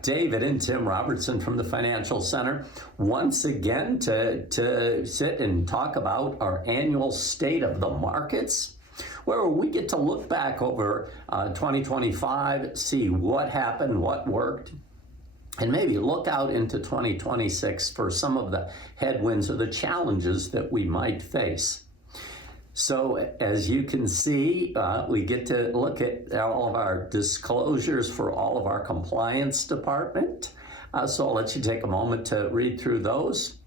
back. David and Tim Robertson from the Financial Center once again to sit and talk about our annual State of the Markets, where we get to look back over 2025, see what happened, what worked, and maybe look out into 2026 for some of the headwinds or the challenges that we might face. So as you can see, we get to look at all of our disclosures for all of our compliance department. So I'll let you take a moment to read through those.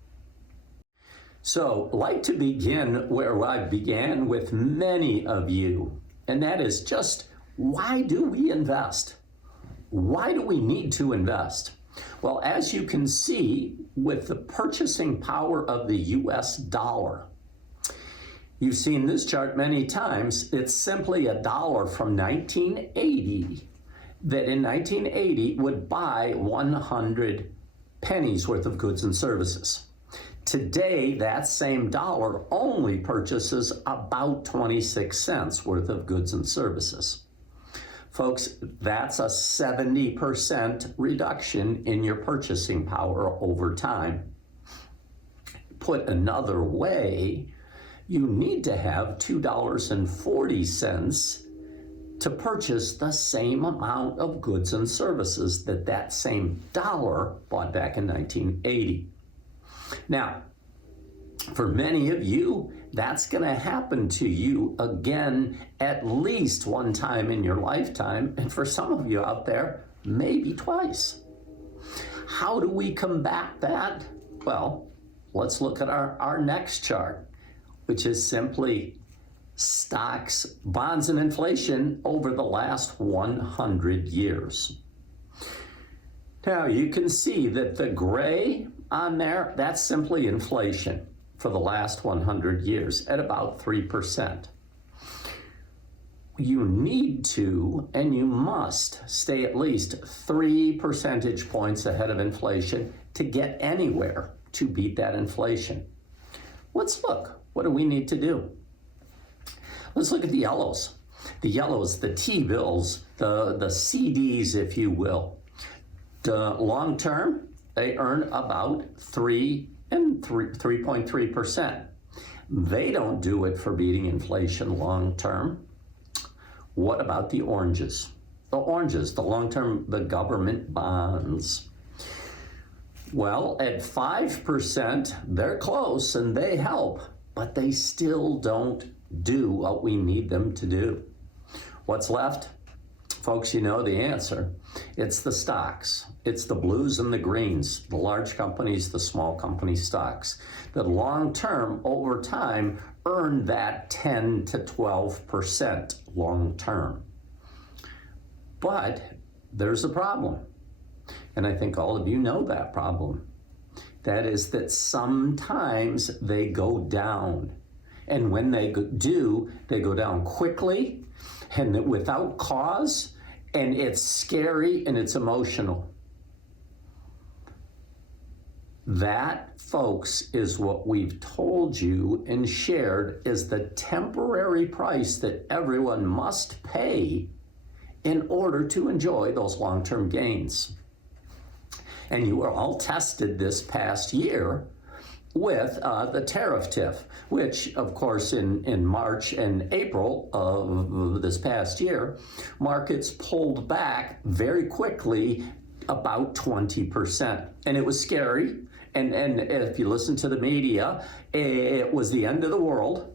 So I'd like to begin where I began with many of you, and that is just, why do we invest? Why do we need to invest? Well, as you can see, with the purchasing power of the US dollar, you've seen this chart many times. It's simply a dollar from 1980 that in 1980 would buy 100 pennies worth of goods and services. Today, that same dollar only purchases about 26 cents worth of goods and services. Folks, that's a 70% reduction in your purchasing power over time. Put another way, you need to have $2.40 to purchase the same amount of goods and services that same dollar bought back in 1980. Now, for many of you, that's going to happen to you again at least one time in your lifetime, and for some of you out there, maybe twice. How do we combat that? Well, let's look at our next chart, which is simply stocks, bonds, and inflation over the last 100 years. Now, you can see that the gray on there, that's simply inflation for the last 100 years at about 3%. You need to, and you must, stay at least 3 percentage points ahead of inflation to get anywhere to beat that inflation. Let's look. What do we need to do? Let's look at the yellows. The yellows, the T-bills, the CDs, if you will. The long term, they earn about 3.3%. They don't do it for beating inflation long term. What about the oranges? The oranges, the long term, the government bonds. Well, at 5%, they're close and they help, but they still don't do what we need them to do. What's left? Folks, you know the answer. It's the stocks. It's the blues and the greens, the large companies, the small company stocks, that long term, over time, earn that 10 to 12% long term. But there's a problem. And I think all of you know that problem. That is that sometimes they go down. And when they do, they go down quickly and without cause, and it's scary and it's emotional. That, folks, is what we've told you and shared is the temporary price that everyone must pay in order to enjoy those long-term gains. And you were all tested this past year with the tariff tiff, which, of course, in March and April of this past year, markets pulled back very quickly, about 20%. And it was scary. And if you listen to the media, it was the end of the world.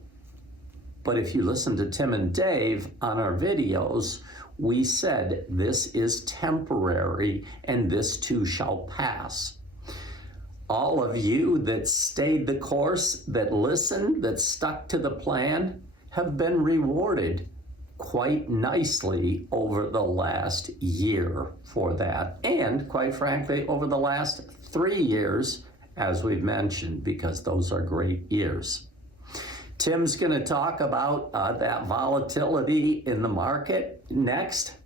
But if you listen to Tim and Dave on our videos, we said this is temporary and this too shall pass. All of you that stayed the course, that listened, that stuck to the plan, have been rewarded quite nicely over the last year for that. And quite frankly, over the last 3 years, as we've mentioned, because those are great years. Tim's going to talk about that volatility in the market next.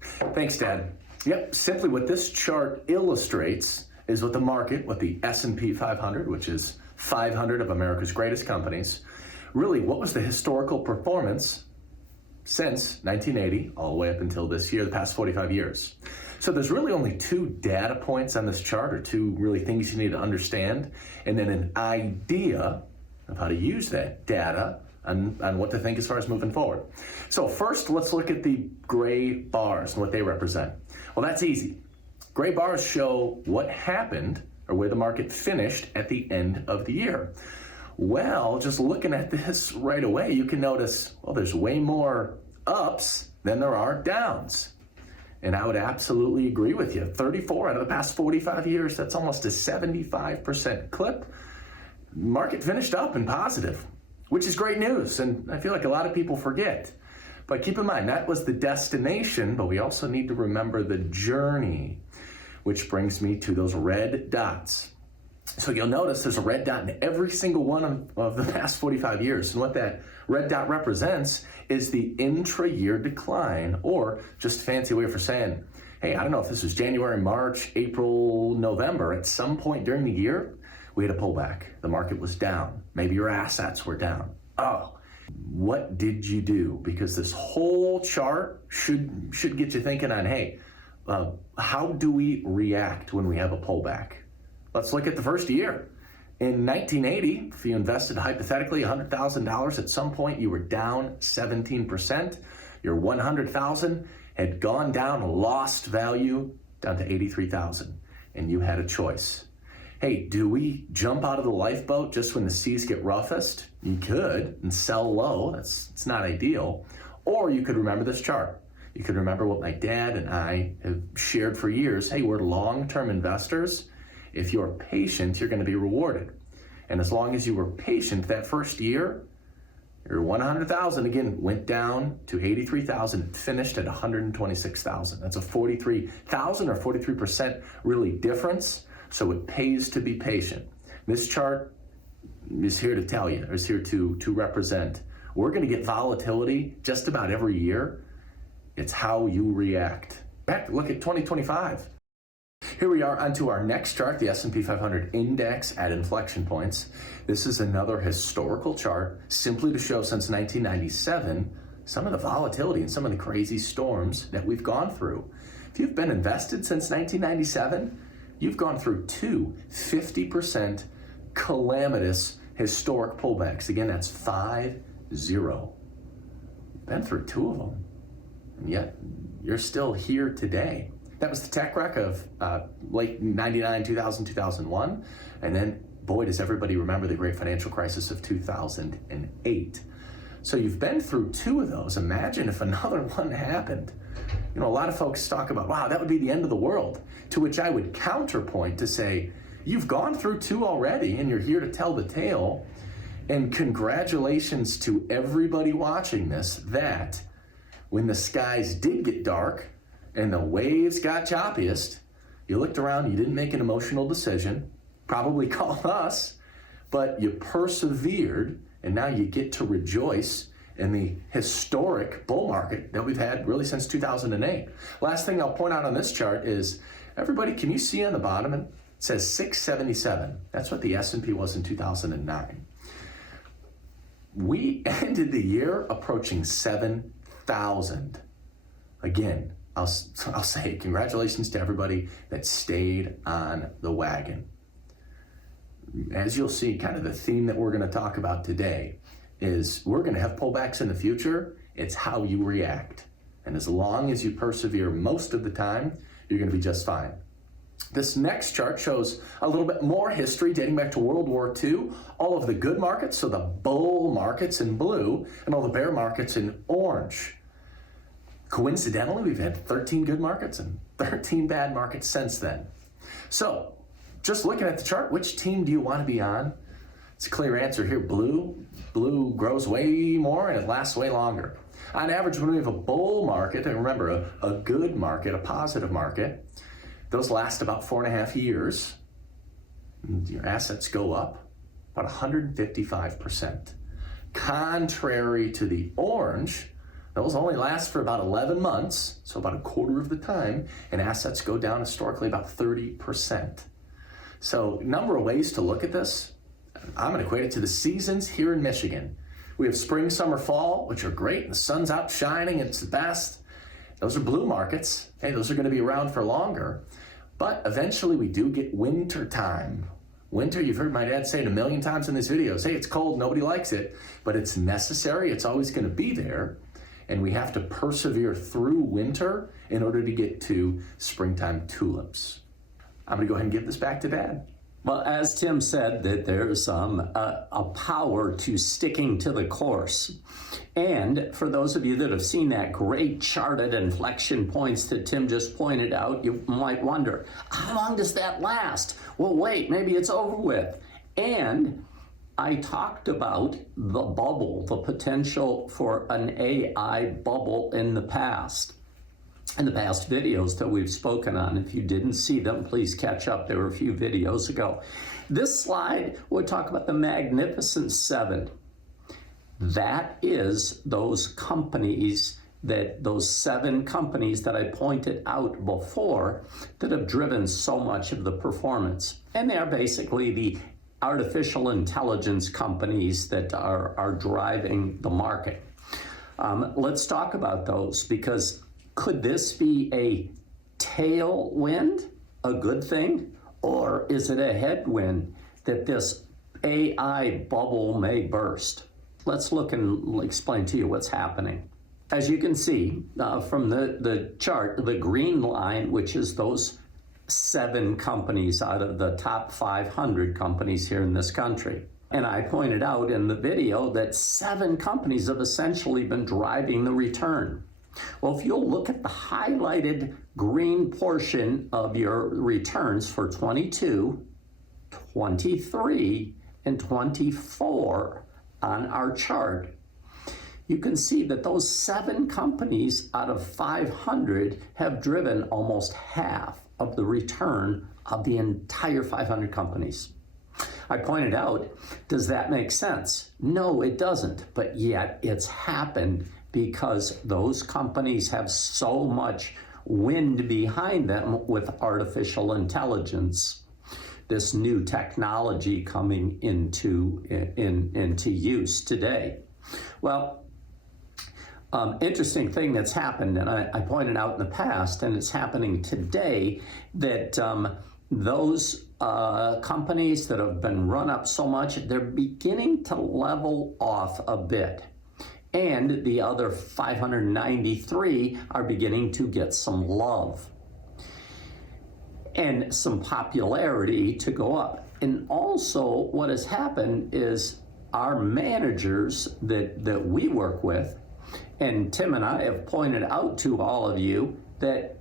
Thanks, Dad. Yep, simply what this chart illustrates is what the market, what the S&P 500, which is 500 of America's greatest companies, really what was the historical performance since 1980 all the way up until this year, the past 45 years. So there's really only two data points on this chart, or two really things you need to understand, and then an idea of how to use that data on what to think as far as moving forward. So first, let's look at the gray bars and what they represent. Well, that's easy. Gray bars show what happened or where the market finished at the end of the year. Well, just looking at this right away, you can notice, well, there's way more ups than there are downs. And I would absolutely agree with you. 34 out of the past 45 years, that's almost a 75% clip. Market finished up and positive, which is great news. And I feel like a lot of people forget. But keep in mind, that was the destination, but we also need to remember the journey, which brings me to those red dots. So you'll notice there's a red dot in every single one of the past 45 years. And what that red dot represents is the intra-year decline, or just a fancy way for saying, hey, I don't know if this was January, March, April, November. At some point during the year, we had a pullback. The market was down. Maybe your assets were down. Oh, what did you do? Because this whole chart should get you thinking on, hey, how do we react when we have a pullback? Let's look at the first year. In 1980, if you invested hypothetically $100,000, at some point you were down 17%. Your $100,000 had gone down, lost value down to $83,000, and you had a choice. Hey, do we jump out of the lifeboat just when the seas get roughest? You could, and sell low. It's not ideal. Or you could remember this chart. You could remember what my dad and I have shared for years. Hey, we're long-term investors. If you're patient, you're going to be rewarded. And as long as you were patient that first year, your 100,000 again went down to 83,000, finished at 126,000. That's a 43,000 or 43% really difference. So it pays to be patient. This chart is here to tell you, is here to represent. We're going to get volatility just about every year. It's how you react. Heck, look at 2025. Here we are onto our next chart, the S&P 500 index at inflection points. This is another historical chart simply to show since 1997 some of the volatility and some of the crazy storms that we've gone through. If you've been invested since 1997, you've gone through two 50% calamitous historic pullbacks. Again, that's 5-0. Been through two of them, and yet you're still here today. That was the tech wreck of late 99, 2000, 2001. And then, boy, does everybody remember the great financial crisis of 2008. So you've been through two of those. Imagine if another one happened. You know, a lot of folks talk about, wow, that would be the end of the world. To which I would counterpoint to say, you've gone through two already and you're here to tell the tale. And congratulations to everybody watching this that when the skies did get dark and the waves got choppiest, you looked around, you didn't make an emotional decision, probably called us, but you persevered, and now you get to rejoice in the historic bull market that we've had really since 2008. Last thing I'll point out on this chart is, everybody, can you see on the bottom? It says 677. That's what the S&P was in 2009. We ended the year approaching 7,000. Again, I'll say congratulations to everybody that stayed on the wagon. As you'll see, kind of the theme that we're going to talk about today is we're going to have pullbacks in the future. It's how you react. And as long as you persevere most of the time, you're going to be just fine. This next chart shows a little bit more history dating back to World War II. All of the good markets, so the bull markets in blue, and all the bear markets in orange. Coincidentally, we've had 13 good markets and 13 bad markets since then. So, just looking at the chart, which team do you want to be on? It's a clear answer here. Blue grows way more and it lasts way longer. On average, when we have a bull market, and remember, a good market, a positive market, those last about 4.5 years. Your assets go up about 155%. Contrary to the orange, those only last for about 11 months, so about a quarter of the time, and assets go down historically about 30%. So, number of ways to look at this. I'm going to equate it to the seasons here in Michigan. We have spring, summer, fall, which are great, and the sun's out shining, it's the best. Those are blue markets. Hey, those are going to be around for longer. But eventually we do get winter time. Winter, you've heard my dad say it a million times in his videos. Hey, it's cold, nobody likes it, but it's necessary. It's always going to be there. And we have to persevere through winter in order to get to springtime tulips. I'm going to go ahead and give this back to Dad. Well, as Tim said, that there's a power to sticking to the course. And for those of you that have seen that great charted inflection points that Tim just pointed out, you might wonder, how long does that last? Well, wait, maybe it's over with. And I talked about the bubble, the potential for an AI bubble in the past videos that we've spoken on. If you didn't see them, please catch up. There were a few videos ago. This slide would talk about the Magnificent Seven. That is those companies, those 7 companies that I pointed out before that have driven so much of the performance. And they are basically the artificial intelligence companies that are driving the market. Let's talk about those, because could this be a tailwind, a good thing, or is it a headwind that this AI bubble may burst? Let's look and explain to you what's happening. As you can see from the chart, the green line, which is those 7 companies out of the top 500 companies here in this country. And I pointed out in the video that 7 companies have essentially been driving the return. Well, if you'll look at the highlighted green portion of your returns for 22, 23, and 24 on our chart, you can see that those 7 companies out of 500 have driven almost half of the return of the entire 500 companies. I pointed out, does that make sense? No, it doesn't, but yet it's happened because those companies have so much wind behind them with artificial intelligence, this new technology coming into use today. Well, interesting thing that's happened, and I pointed out in the past, and it's happening today, that those companies that have been run up so much, they're beginning to level off a bit. And the other 593 are beginning to get some love and some popularity to go up. And also what has happened is our managers that we work with, and Tim and I have pointed out to all of you that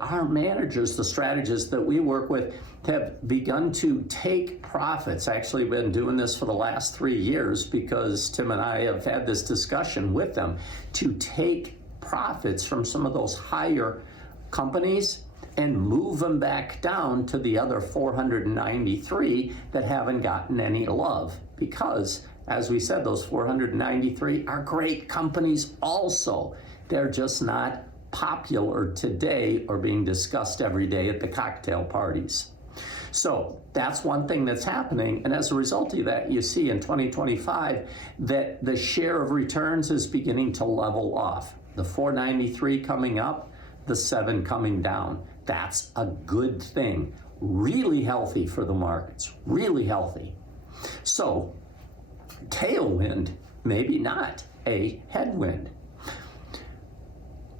our managers, the strategists that we work with, have begun to take profits. Actually, been doing this for the last 3 years because Tim and I have had this discussion with them to take profits from some of those higher companies and move them back down to the other 493 that haven't gotten any love. Because, as we said, those 493 are great companies also. They're just not popular today or being discussed every day at the cocktail parties. So that's one thing that's happening. And as a result of that, you see in 2025 that the share of returns is beginning to level off. The 493 coming up, the 7 coming down. That's a good thing. Really healthy for the markets, really healthy. So tailwind, maybe not a headwind.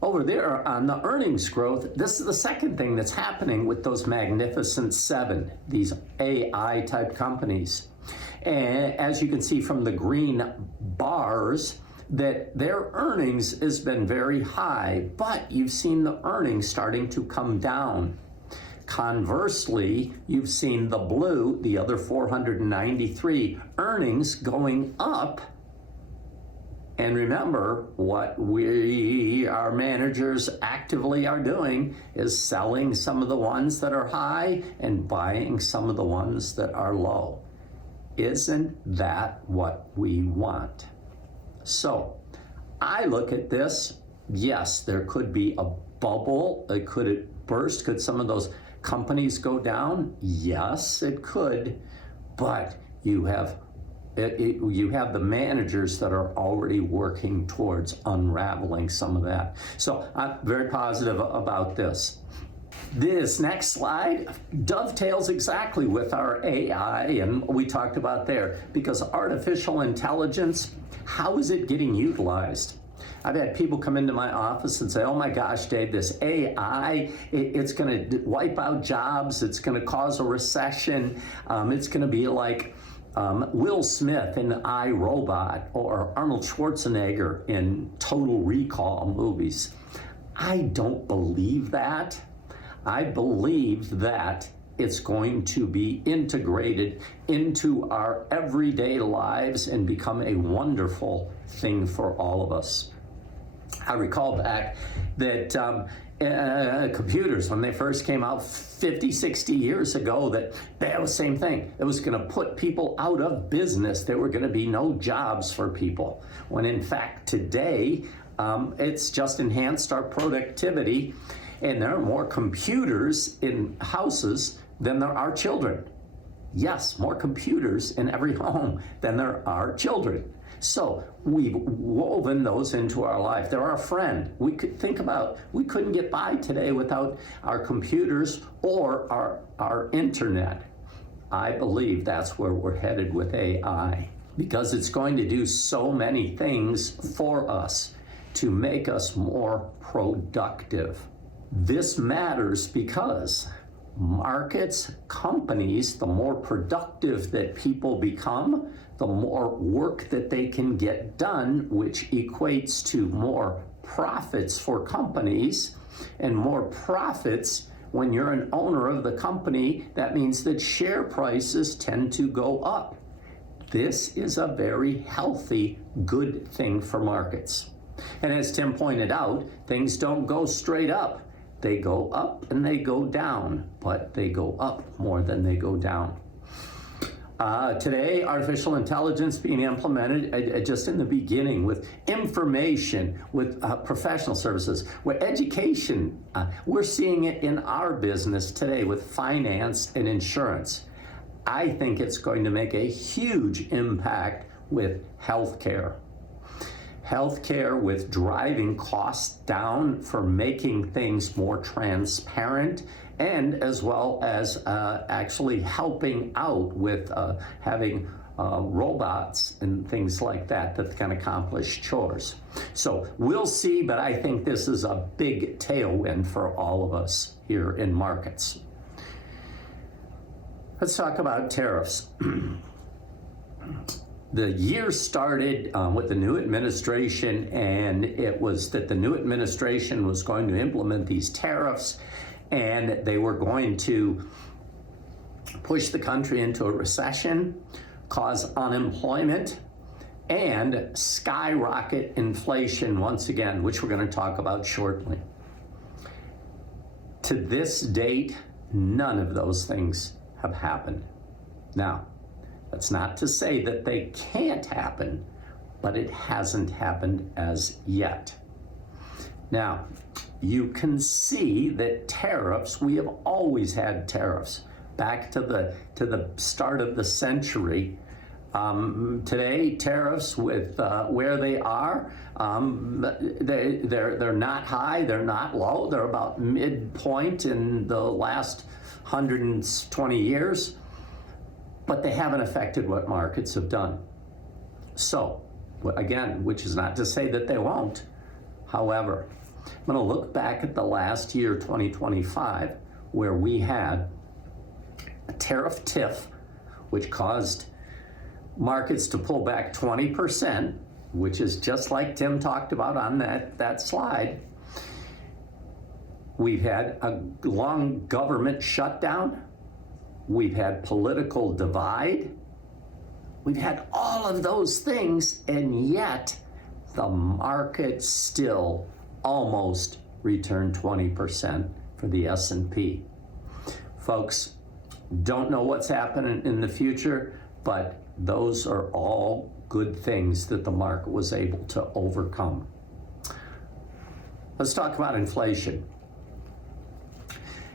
Over there on the earnings growth, this is the second thing that's happening with those Magnificent Seven, these AI type companies. And as you can see from the green bars, that their earnings has been very high, but you've seen the earnings starting to come down. Conversely, you've seen the blue, the other 493 earnings going up. And remember, what our managers actively are doing is selling some of the ones that are high and buying some of the ones that are low. Isn't that what we want? So I look at this, yes, there could be a bubble. Could it burst? Could some of those companies go down? Yes, it could. But you have you have the managers that are already working towards unraveling some of that. So I'm very positive about this. This next slide dovetails exactly with our AI and what we talked about there, because artificial intelligence, how is it getting utilized? I've had people come into my office and say, oh my gosh, Dave, this AI, it's going to wipe out jobs. It's going to cause a recession. It's going to be like Will Smith in I, Robot, or Arnold Schwarzenegger in Total Recall movies. I don't believe that. I believe that it's going to be integrated into our everyday lives and become a wonderful thing for all of us. I recall back that computers, when they first came out 50, 60 years ago, that was the same thing. It was going to put people out of business. There were going to be no jobs for people. When in fact today, it's just enhanced our productivity, and there are more computers in houses than there are children. Yes, more computers in every home than there are children. So we've woven those into our life. They're our friend. We couldn't get by today without our computers or our internet. I believe that's where we're headed with AI, because it's going to do so many things for us to make us more productive. This matters because markets, companies, the more productive that people become, the more work that they can get done, which equates to more profits for companies, and more profits. When you're an owner of the company, that means that share prices tend to go up. This is a very healthy, good thing for markets. And as Tim pointed out, things don't go straight up. They go up and they go down, but they go up more than they go down. Today, artificial intelligence being implemented just in the beginning with information, with professional services, with education. We're seeing it in our business today with finance and insurance. I think it's going to make a huge impact with healthcare. Healthcare, with driving costs down for making things more transparent, and as well as actually helping out with having robots and things like that can accomplish chores. So we'll see, but I think this is a big tailwind for all of us here in markets. Let's talk about tariffs. The year started with the new administration, and it was that the new administration was going to implement these tariffs, and they were going to push the country into a recession, cause unemployment, and skyrocket inflation once again, which we're going to talk about shortly. To this date, none of those things have happened. Now, that's not to say that they can't happen, but it hasn't happened as yet. Now, you can see that tariffs, we have always had tariffs. Back to the start of the century. Today, tariffs with where they are, they're not high, they're not low, they're about midpoint in the last 120 years. But they haven't affected what markets have done. So, again, which is not to say that they won't. However, I'm going to look back at the last year, 2025, where we had a tariff tiff, which caused markets to pull back 20%, which is just like Tim talked about on that slide. We've had a long government shutdown. We've had political divide. We've had all of those things, and yet the market still almost returned 20% for the S&P. Folks, don't know what's happening in the future, but those are all good things that the market was able to overcome. Let's talk about inflation.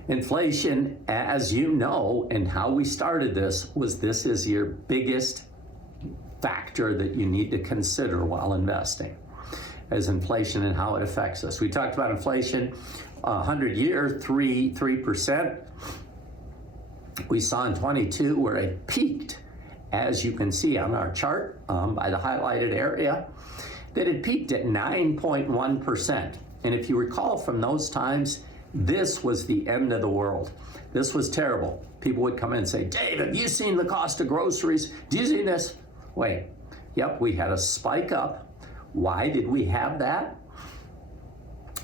Inflation, as you know, and how we started this is your biggest factor that you need to consider while investing, as inflation and how it affects us. We talked about inflation, 100-year, 3%. We saw in 22 where it peaked, as you can see on our chart by the highlighted area, that it peaked at 9.1%. And if you recall from those times, this was the end of the world. This was terrible. People would come in and say, Dave, have you seen the cost of groceries? Do you see this? Wait, yep, we had a spike up. Why did we have that?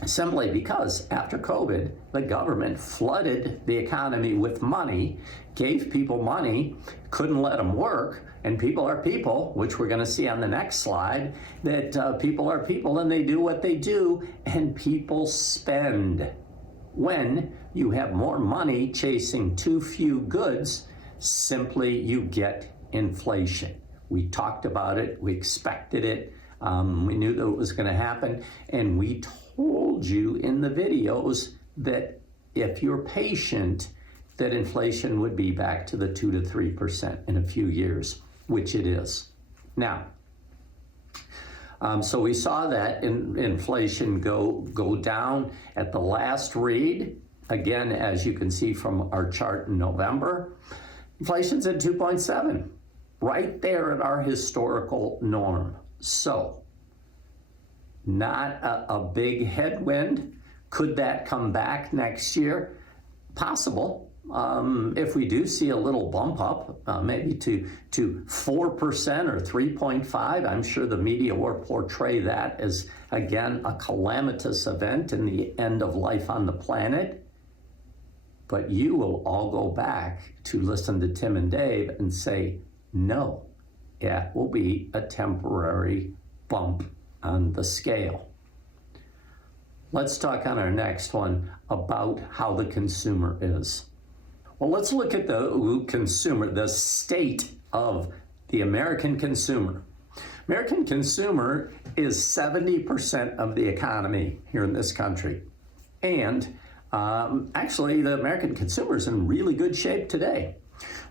Simply because after COVID, the government flooded the economy with money, gave people money, couldn't let them work, and people are people, which we're going to see on the next slide, that people are people and they do what they do, and people spend. When you have more money chasing too few goods, simply you get inflation. We talked about it, we expected it, we knew that it was going to happen, and we told you in the videos that if you're patient, that inflation would be back to the 2 to 3% in a few years, which it is. Now, so we saw that inflation go down at the last read. Again, as you can see from our chart in November, inflation's at 2.7, right there at our historical norm. So, not a big headwind. Could that come back next year? Possible. If we do see a little bump up, maybe to 4% or 3.5, I'm sure the media will portray that as, again, a calamitous event in the end of life on the planet. But you will all go back to listen to Tim and Dave and say, no, it will be a temporary bump on the scale. Let's talk on our next one about how the consumer is. Well, let's look at the consumer, the state of the American consumer. American consumer is 70% of the economy here in this country. And actually, the American consumer is in really good shape today.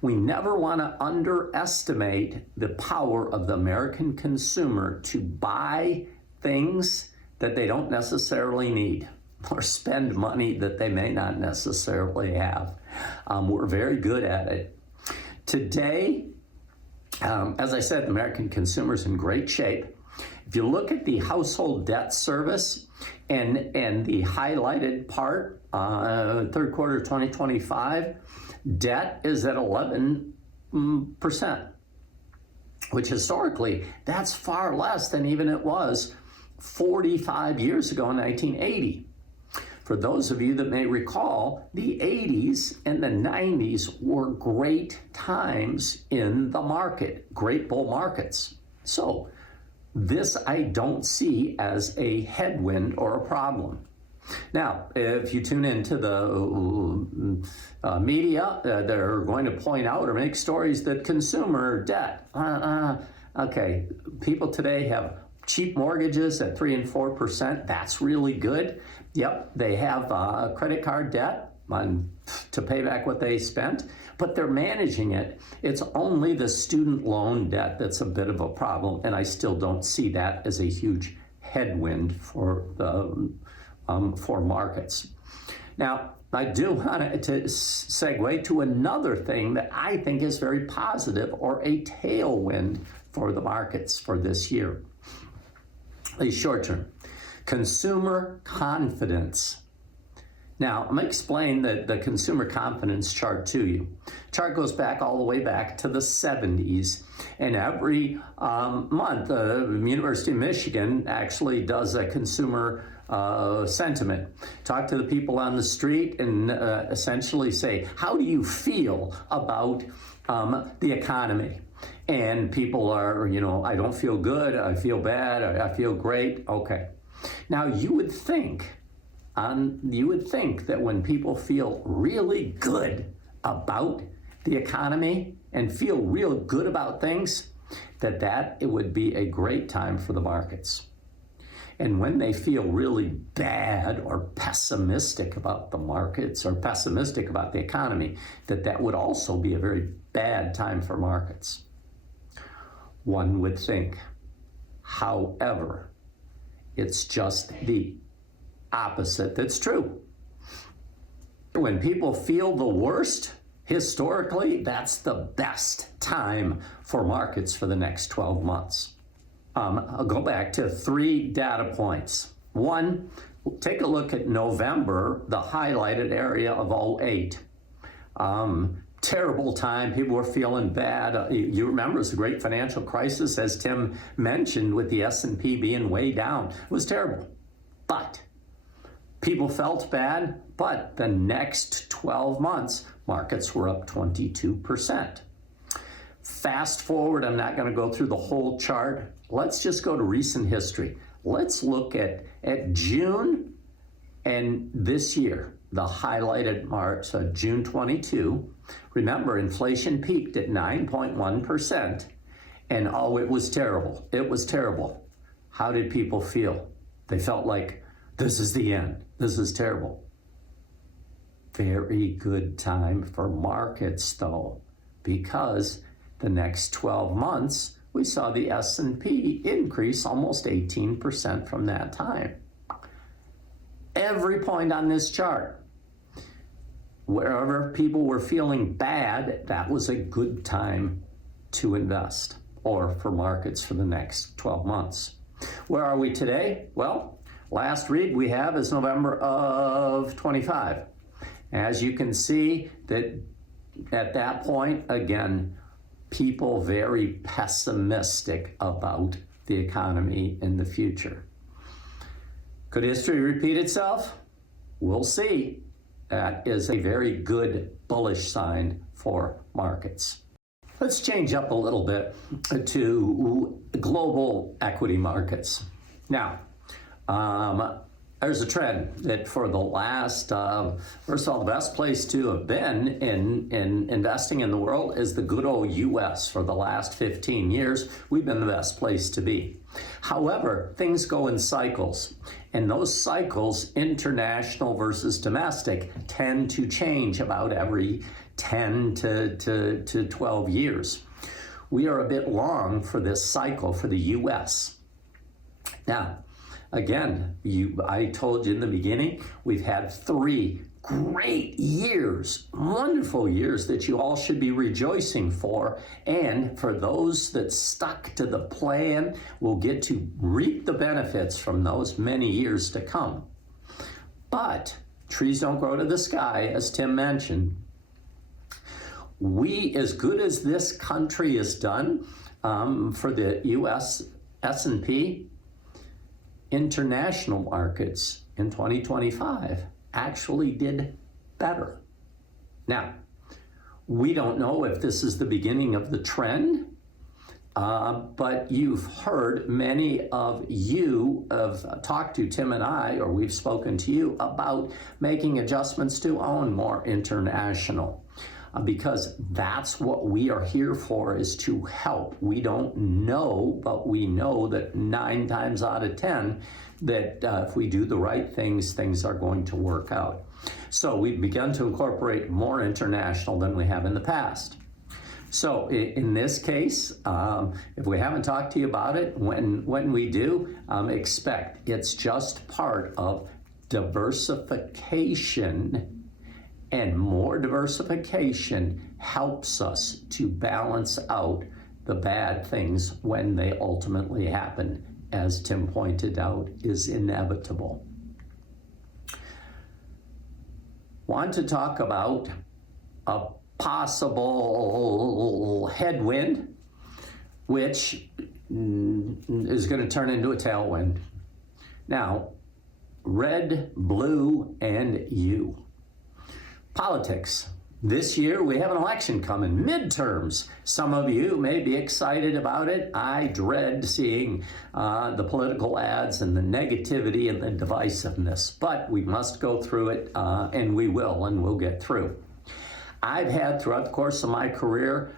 We never want to underestimate the power of the American consumer to buy things that they don't necessarily need or spend money that they may not necessarily have. We're very good at it. Today, as I said, the American consumer is in great shape. If you look at the household debt service and the highlighted part, third quarter of 2025, debt is at 11%, which historically, that's far less than even it was 45 years ago in 1980. For those of you that may recall, the 80s and the 90s were great times in the market, great bull markets. So this I don't see as a headwind or a problem. Now, if you tune into the media, they're going to point out or make stories that consumer debt. Okay, people today have cheap mortgages at 3 and 4%. That's really good. Yep, they have credit card debt to pay back what they spent, but they're managing it. It's only the student loan debt that's a bit of a problem, and I still don't see that as a huge headwind for markets. Now, I do want to segue to another thing that I think is very positive or a tailwind for the markets for this year. A short term. Consumer confidence. Now, I'm going to explain the consumer confidence chart to you. Chart goes back all the way back to the 70s, and every month, the University of Michigan actually does a consumer sentiment. Talk to the people on the street and essentially say, how do you feel about the economy? And people are, I don't feel good, I feel bad, I feel great. Okay. Now you would think that when people feel really good about the economy and feel real good about things, that it would be a great time for the markets. And when they feel really bad or pessimistic about the markets or pessimistic about the economy, that would also be a very bad time for markets. one would think. However, it's just the opposite that's true. When people feel the worst, historically, that's the best time for markets for the next 12 months. I'll go back to 3 data points. One, take a look at November, the highlighted area of 08. Terrible time. People were feeling bad. You remember it was the great financial crisis, as Tim mentioned, with the S&P being way down. It was terrible. But people felt bad, but the next 12 months, markets were up 22%. Fast forward, I'm not going to go through the whole chart. Let's just go to recent history. Let's look at June and this year, the highlighted March, so June 22. Remember, inflation peaked at 9.1%, and oh, it was terrible. It was terrible. How did people feel? They felt like, this is the end. This is terrible. Very good time for markets, though, because the next 12 months, we saw the S&P increase almost 18% from that time. Every point on this chart, wherever people were feeling bad, that was a good time to invest or for markets for the next 12 months. Where are we today? Well, last read we have is November of 25. As you can see, that at that point, again, people very pessimistic about the economy in the future. Could history repeat itself? We'll see. That is a very good bullish sign for markets. Let's change up a little bit to global equity markets. Now, there's a trend that for the last, first of all, the best place to have been in investing in the world is the good old US. For the last 15 years, we've been the best place to be. However, things go in cycles, and those cycles, international versus domestic, tend to change about every 10 to 12 years. We are a bit long for this cycle for the US. Now, again, I told you in the beginning, we've had 3 great years, wonderful years that you all should be rejoicing for. And for those that stuck to the plan, will get to reap the benefits from those many years to come. But trees don't grow to the sky, as Tim mentioned. We, as good as this country has done for the US S&P, international markets in 2025 actually did better. Now, we don't know if this is the beginning of the trend, but you've heard many of you have talked to Tim and I, or we've spoken to you about making adjustments to own more international. Because that's what we are here for, is to help. We don't know, but we know that 9 times out of 10 that if we do the right things, things are going to work out. So we've begun to incorporate more international than we have in the past. So in this case, if we haven't talked to you about it, when we do, expect it's just part of diversification. And more diversification helps us to balance out the bad things when they ultimately happen, as Tim pointed out, is inevitable. Want to talk about a possible headwind, which is going to turn into a tailwind. Now, red, blue, and you. Politics. This year we have an election coming, midterms. Some of you may be excited about it. I dread seeing the political ads and the negativity and the divisiveness, but we must go through it, and we will, and we'll get through. I've had, throughout the course of my career,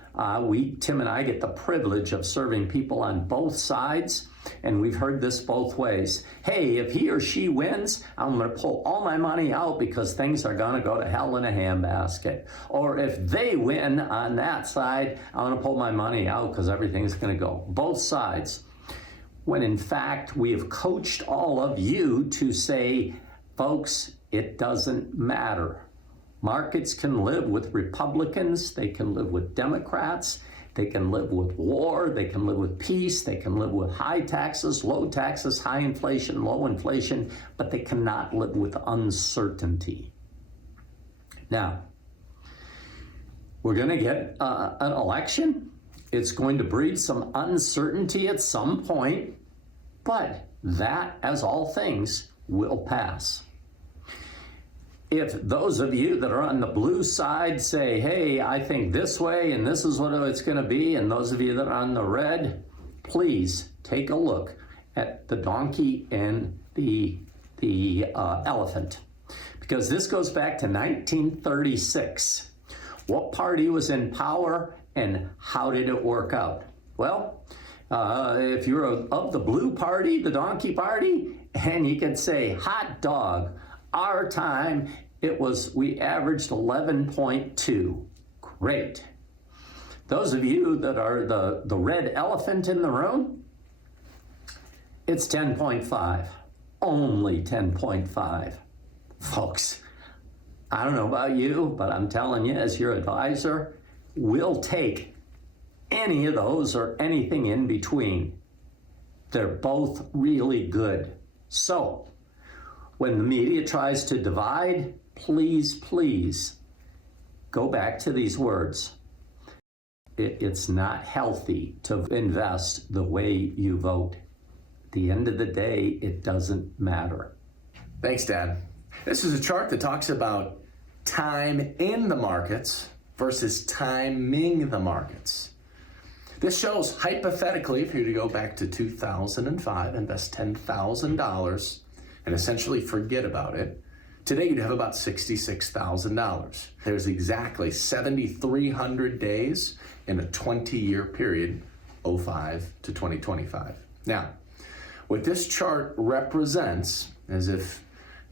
Tim and I get the privilege of serving people on both sides, and we've heard this both ways. Hey, if he or she wins, I'm going to pull all my money out because things are going to go to hell in a handbasket. Or if they win on that side, I'm going to pull my money out because everything's going to go. Both sides. When in fact, we have coached all of you to say, folks, it doesn't matter. Markets can live with Republicans, they can live with Democrats, they can live with war, they can live with peace, they can live with high taxes, low taxes, high inflation, low inflation, but they cannot live with uncertainty. Now, we're going to get an election. It's going to breed some uncertainty at some point, but that, as all things, will pass. If those of you that are on the blue side say, hey, I think this way and this is what it's going to be, and those of you that are on the red, please take a look at the donkey and the elephant, because this goes back to 1936. What party was in power and how did it work out? Well, if you're of the blue party, the donkey party, and you can say, hot dog, our time, we averaged 11.2. Great. Those of you that are the red elephant in the room, it's 10.5. Only 10.5. Folks, I don't know about you, but I'm telling you, as your advisor, we'll take any of those or anything in between. They're both really good. So, when the media tries to divide, please, please go back to these words. It's not healthy to invest the way you vote. At the end of the day, it doesn't matter. Thanks, Dad. This is a chart that talks about time in the markets versus timing the markets. This shows, hypothetically, if you were to go back to 2005, invest $10,000, and essentially forget about it, today you'd have about $66,000. There's exactly 7,300 days in a 20-year period, 05 to 2025. Now, what this chart represents is if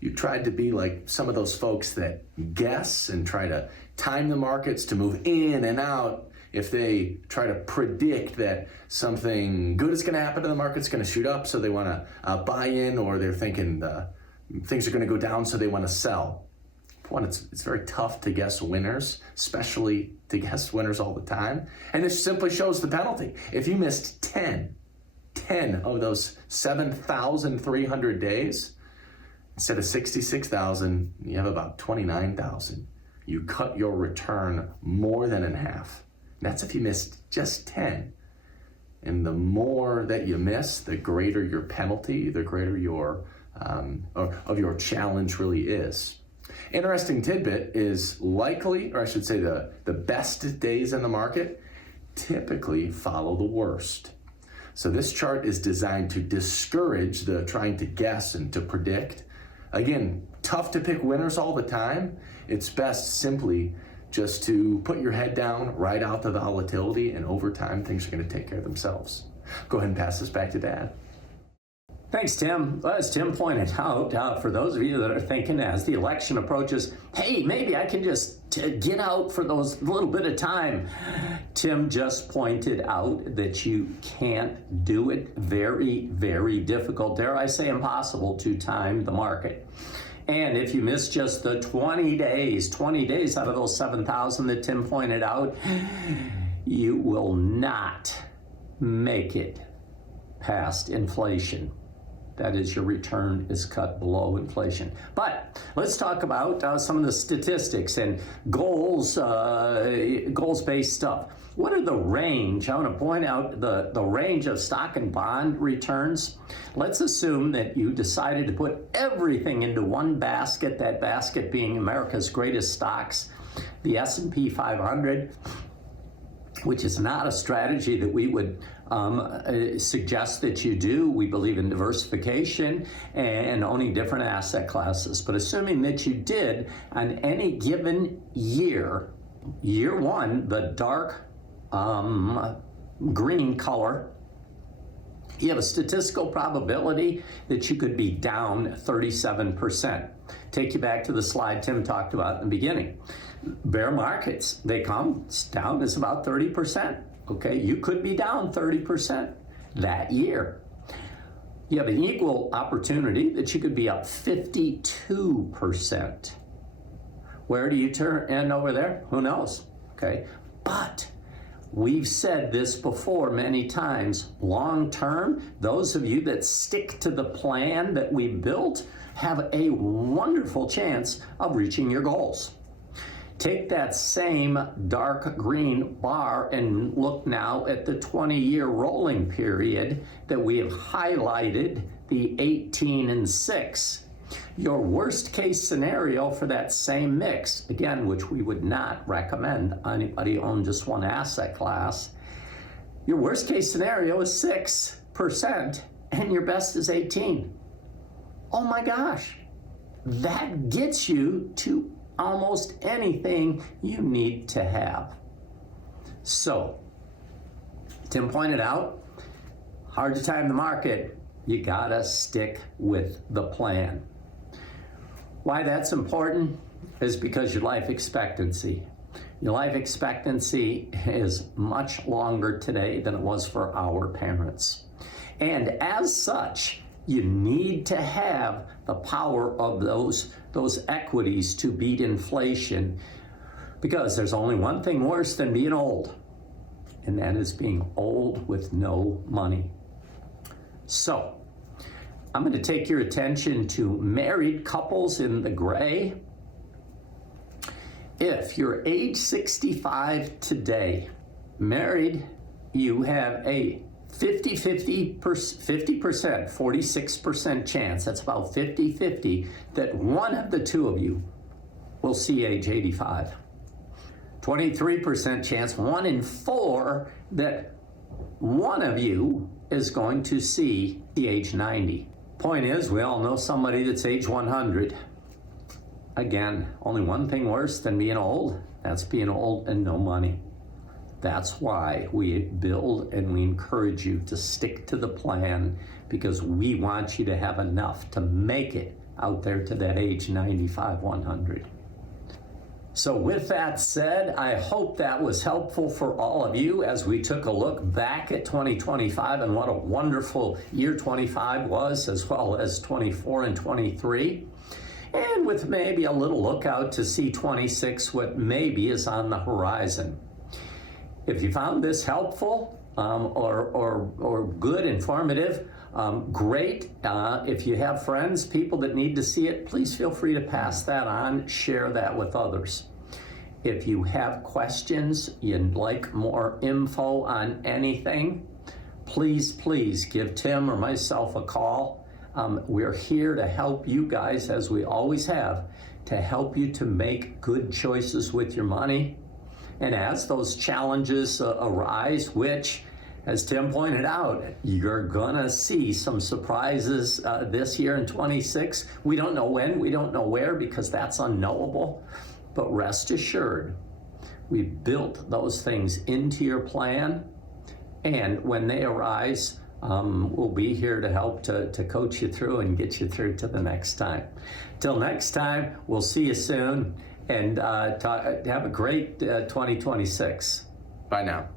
you tried to be like some of those folks that guess and try to time the markets to move in and out, if they try to predict that something good is going to happen to the market's going to shoot up, so they want to buy in, or they're thinking things are going to go down, so they want to sell. One, it's very tough to guess winners, especially to guess winners all the time. And this simply shows the penalty. If you missed 10 of those 7,300 days, instead of 66,000, you have about 29,000. You cut your return more than in half. That's if you missed just 10. And the more that you miss, the greater your penalty, the greater your of your challenge really is. Interesting tidbit is likely, or I should say the best days in the market typically follow the worst. So this chart is designed to discourage the trying to guess and to predict. Again, tough to pick winners all the time. It's best simply just to put your head down, ride out the volatility, and over time, things are going to take care of themselves. Go ahead and pass this back to Dad. Thanks, Tim. Well, as Tim pointed out, for those of you that are thinking as the election approaches, hey, maybe I can just get out for those little bit of time. Tim just pointed out that you can't do it. Very, very difficult, dare I say impossible, to time the market. And if you miss just the 20 days out of those 7,000 that Tim pointed out, you will not make it past inflation. That is, your return is cut below inflation. But let's talk about some of the statistics and goals-based stuff. What are the range? I want to point out the range of stock and bond returns. Let's assume that you decided to put everything into one basket, that basket being America's greatest stocks, the S&P 500, which is not a strategy that we would suggest that you do. We believe in diversification and owning different asset classes. But assuming that you did, on any given year, year one, the dark green color You have a statistical probability that you could be down 37%. Take you back to the slide Tim talked about in the beginning. Bear markets, they come down as about 30%. Okay, you could be down 30% that year. You have an equal opportunity that you could be up 52%. Where do you end over there? Who knows? Okay, but we've said this before many times. Long term, those of you that stick to the plan that we built have a wonderful chance of reaching your goals. Take that same dark green bar and look now at the 20-year rolling period that we have highlighted, the 18 and 6. Your worst case scenario for that same mix, again, which we would not recommend anybody own just one asset class, your worst case scenario is 6% and your best is 18. Oh my gosh, that gets you to almost anything you need to have. So, Tim pointed out, hard to time the market, you gotta stick with the plan. Why that's important is because your life expectancy. Your life expectancy is much longer today than it was for our parents. And as such, you need to have the power of those equities to beat inflation, because there's only one thing worse than being old, and that is being old with no money. So, I'm going to take your attention to married couples in the gray. If you're age 65 today, married, you have a 50%, 46% chance, that's about 50-50, that one of the two of you will see age 85. 23% chance, 1 in 4, that one of you is going to see the age 90. Point is, we all know somebody that's age 100. Again, only one thing worse than being old, that's being old and no money. That's why we build and we encourage you to stick to the plan, because we want you to have enough to make it out there to that age 95, 100. So with that said, I hope that was helpful for all of you as we took a look back at 2025 and what a wonderful year 25 was, as well as 24 and 23. And with maybe a little look out to see 26, what maybe is on the horizon. If you found this helpful or good, informative, great. If you have friends, people that need to see it, please feel free to pass that on, share that with others. If you have questions, you'd like more info on anything, please give Tim or myself a call. We're here to help you guys, as we always have, to help you to make good choices with your money. And as those challenges arise, which, as Tim pointed out, you're gonna see some surprises this year in 26. We don't know when, we don't know where, because that's unknowable. But rest assured, we built those things into your plan. And when they arise, we'll be here to help to coach you through and get you through to the next time. Till next time, we'll see you soon. And have a great 2026. Bye now.